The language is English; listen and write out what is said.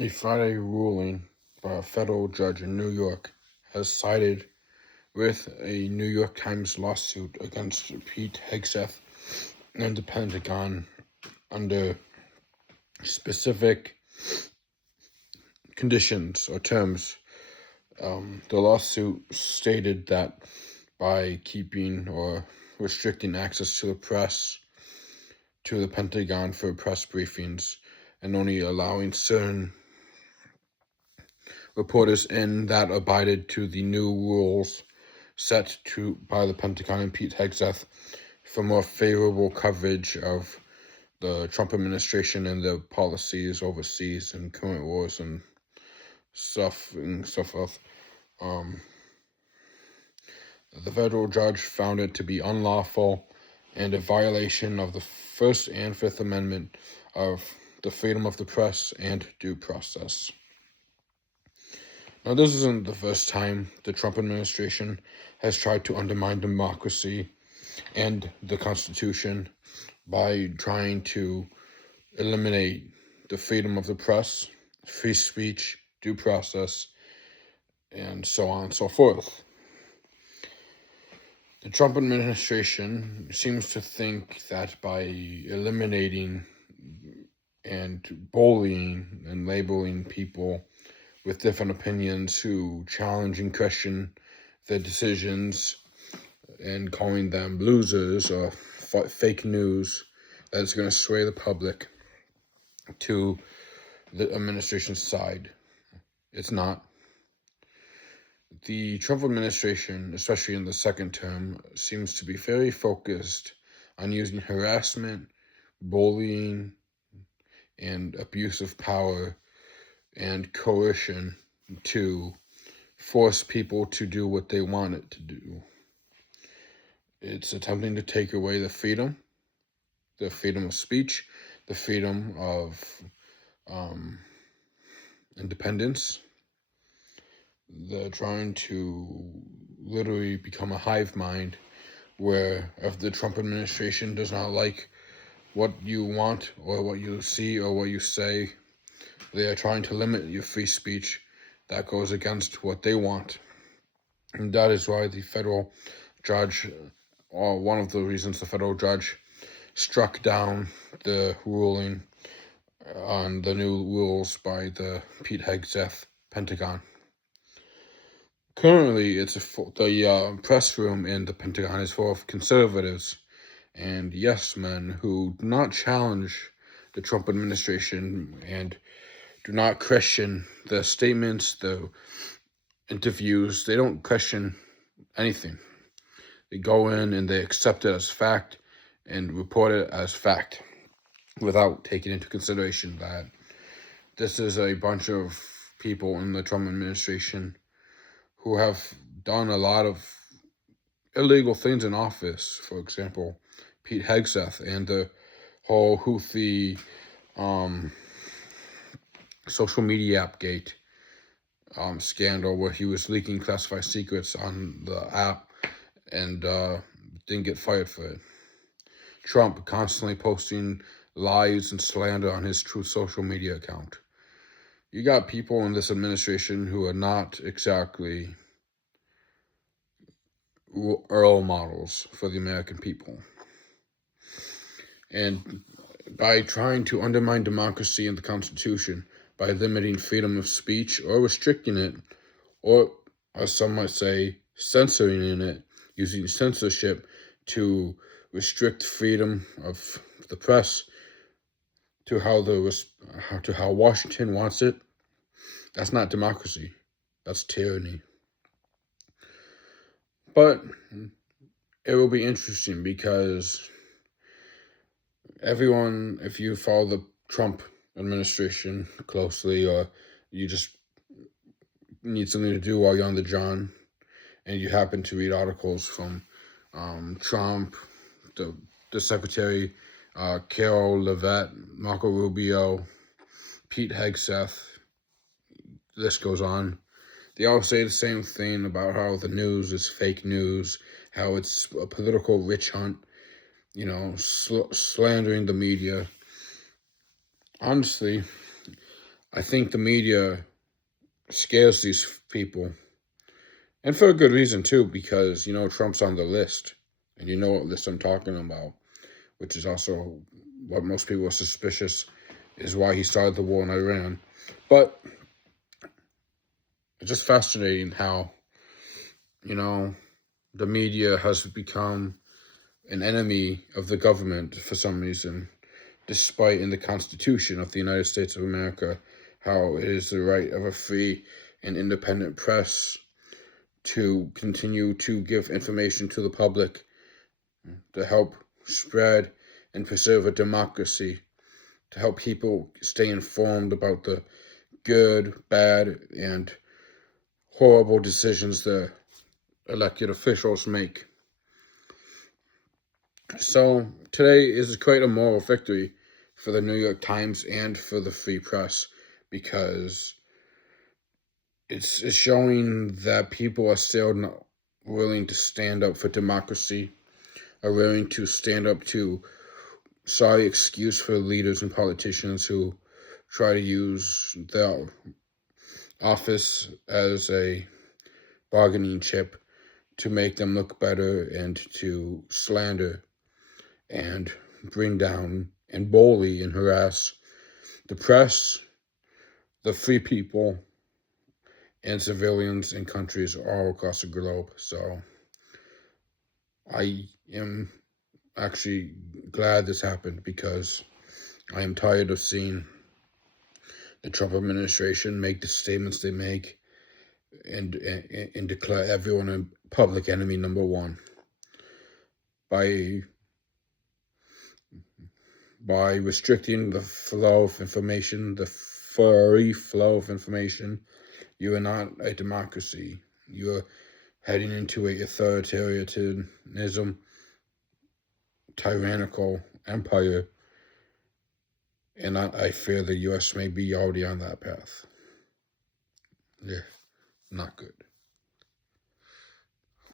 A Friday ruling by a federal judge in New York has sided with a New York Times lawsuit against Pete Hegseth and the Pentagon under specific conditions or terms. The lawsuit stated that by keeping or restricting access to the press, to the Pentagon for press briefings, and only allowing certain reporters in that abided to the new rules set by the Pentagon and Pete Hegseth for more favorable coverage of the Trump administration and their policies overseas and current wars and stuff and so forth. The federal judge found it to be unlawful and a violation of the First and Fifth Amendment of the freedom of the press and due process. Now, this isn't the first time the Trump administration has tried to undermine democracy and the Constitution by trying to eliminate the freedom of the press, free speech, due process, and so on and so forth. The Trump administration seems to think that by eliminating and bullying and labeling people with different opinions who challenge and question their decisions and calling them losers or fake news, that it's going to sway the public to the administration's side. It's not. The Trump administration, especially in the second term, seems to be very focused on using harassment, bullying, and abuse of power and coercion to force people to do what they want it to do. It's attempting to take away the freedom of speech, the freedom of independence. They're trying to literally become a hive mind where if the Trump administration does not like what you want or what you see or what you say, they are trying to limit your free speech that goes against what they want. And that is why the federal judge, or one of the reasons the federal judge struck down the ruling on the new rules by the Pete Hegseth Pentagon. Currently, the press room in the Pentagon is full of conservatives and yes men who do not challenge the Trump administration and do not question the statements, the interviews. They don't question anything. They go in and they accept it as fact and report it as fact without taking into consideration that this is a bunch of people in the Trump administration who have done a lot of illegal things in office. For example, Pete Hegseth and the whole Houthi social media app gate scandal where he was leaking classified secrets on the app and didn't get fired for it. Trump constantly posting lies and slander on his Truth social media account. You got people in this administration who are not exactly role models for the American people. And by trying to undermine democracy and the Constitution, by limiting freedom of speech or restricting it, or as some might say, censoring it, using censorship to restrict freedom of the press to how Washington wants it, that's not democracy. That's tyranny. But it will be interesting because everyone, if you follow the Trump administration closely or you just need something to do while you're on the John and you happen to read articles from Trump, the Secretary, Carol Levitt, Marco Rubio, Pete Hegseth, this goes on. They all say the same thing about how the news is fake news, how it's a political witch hunt, slandering the media. Honestly, I think the media scares these people, and for a good reason too, because Trump's on the list, and you know what list I'm talking about, which is also what most people are suspicious is why he started the war in Iran. But it's just fascinating how the media has become an enemy of the government for some reason, despite in the Constitution of the United States of America how it is the right of a free and independent press to continue to give information to the public to help spread and preserve a democracy, to help people stay informed about the good, bad, and horrible decisions the elected officials make. So today is quite a moral victory for the New York Times and for the free press, because it's showing that people are still not willing to stand up for democracy, are willing to stand up to sorry excuse for leaders and politicians who try to use their office as a bargaining chip to make them look better and to slander and bring down and bully and harass the press, the free people, and civilians in countries all across the globe. So I am actually glad this happened, because I am tired of seeing the Trump administration make the statements they make and declare everyone a public enemy number one by restricting the flow of information, the free flow of information. You are not a democracy. You are heading into a authoritarianism, tyrannical empire, and I fear the U.S. may be already on that path. Yeah, not good.